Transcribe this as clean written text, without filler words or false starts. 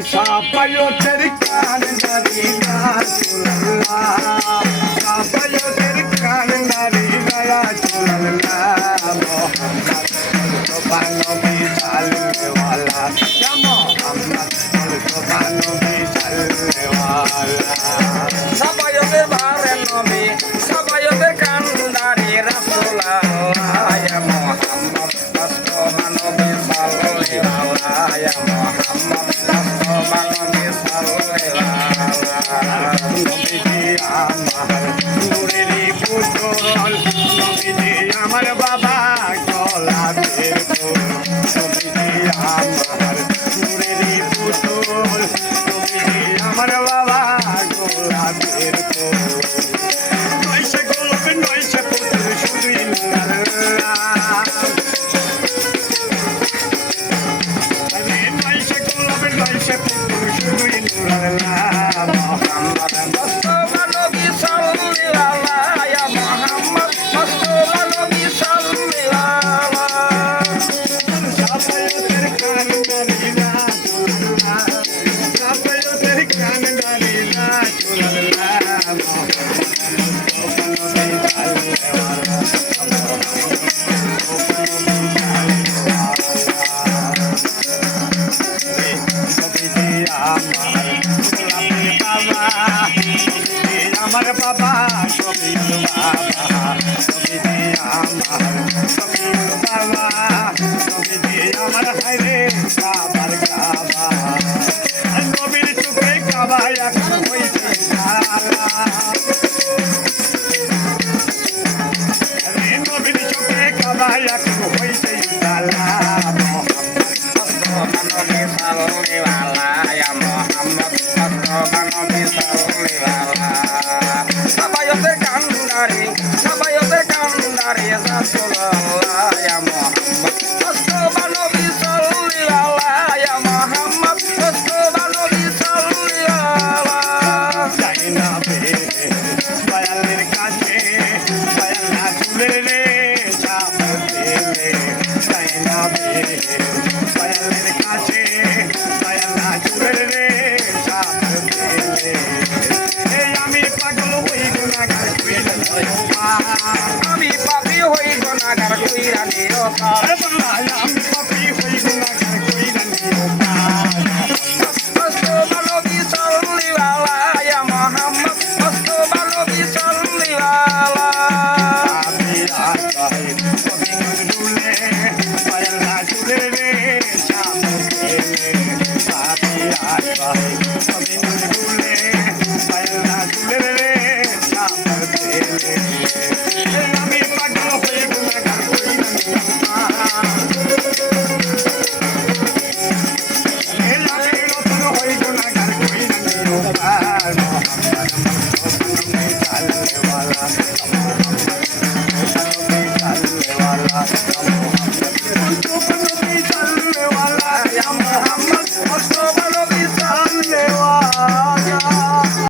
সাফায়তের কান্ডারি রাসূলুল্লাহ সাফায়তের কান্ডারি রাসূলুল্লাহ মোহাম্মদ মুস্তাফা নবী সাল্লাল্লাহু ইয়া মোহাম্মদ মুস্তাফা নবী সাল্লাল্লাহু সাফায়তের বারে নবী সাফায়তের কান্ডারি রাসূলুল্লাহ ইয়া মোহাম্মদ মুস্তাফা নবী সাল্লাল্লাহু ইয়া মোহাম্মদ মুস্তাফা নবী সাল্লাল্লাহু নবীজি আমার নূরেরই পুতুল নবীজি আমার বাবা গোলাপের ফুল নবীজি আমার নূরেরই পুতুল নবীজি আমার বাবা গোলাপের ফুল নয়শে গোলাপ নয়শে পুতুল শুধু ইল্লাল্লাহ নয়শে গোলাপ নয়শে পুতুল শুধু ইল্লাল্লাহ মোহাম্মদ মুস্তাফা নবী সাল্লাল্লাহু ইয়া মোহাম্মদ মুস্তাফা নবী সাল্লাল্লাহু সাফায়তের কান্ডারি রাসূলুল্লাহ সাফায়তের কান্ডারি রাসূলুল্লাহ মুস্তাফা নবী আমার বাবা সবির বাবা সবিজি আমার সবির বাবা সবিজি আমার হাইরে কাবার কাবা নবীর চোখে কাবা এখন হইছে কালা নবীর চোখে কাবা এখন হইছে কালা মুস্তাফা নবী সাল্লাল্লাহু ইয়া মোহাম্মদ মুস্তাফা নবী সাল্লাল্লাহু সাফায়তের কান্ডারি রাসূলুল্লাহ ইয়া মোহাম্মদ মুস্তাফা নবী সাল্লাল্লাহু ইয়া মোহাম্মদ মুস্তাফা নবী সাল্লাল্লাহু চাইনা বেরে দয়ালের কাছে দয়ালা চুলে রে চাপ পেলে চাইনা বেরে দয়ালের কাছে দয়ালা চুলে রে চাপ পেলে এই আমি পাগল হই গুনাহগার কইরা আমি পাপী হই গুনাহগার কইরা দিও পার আমি পাপী হই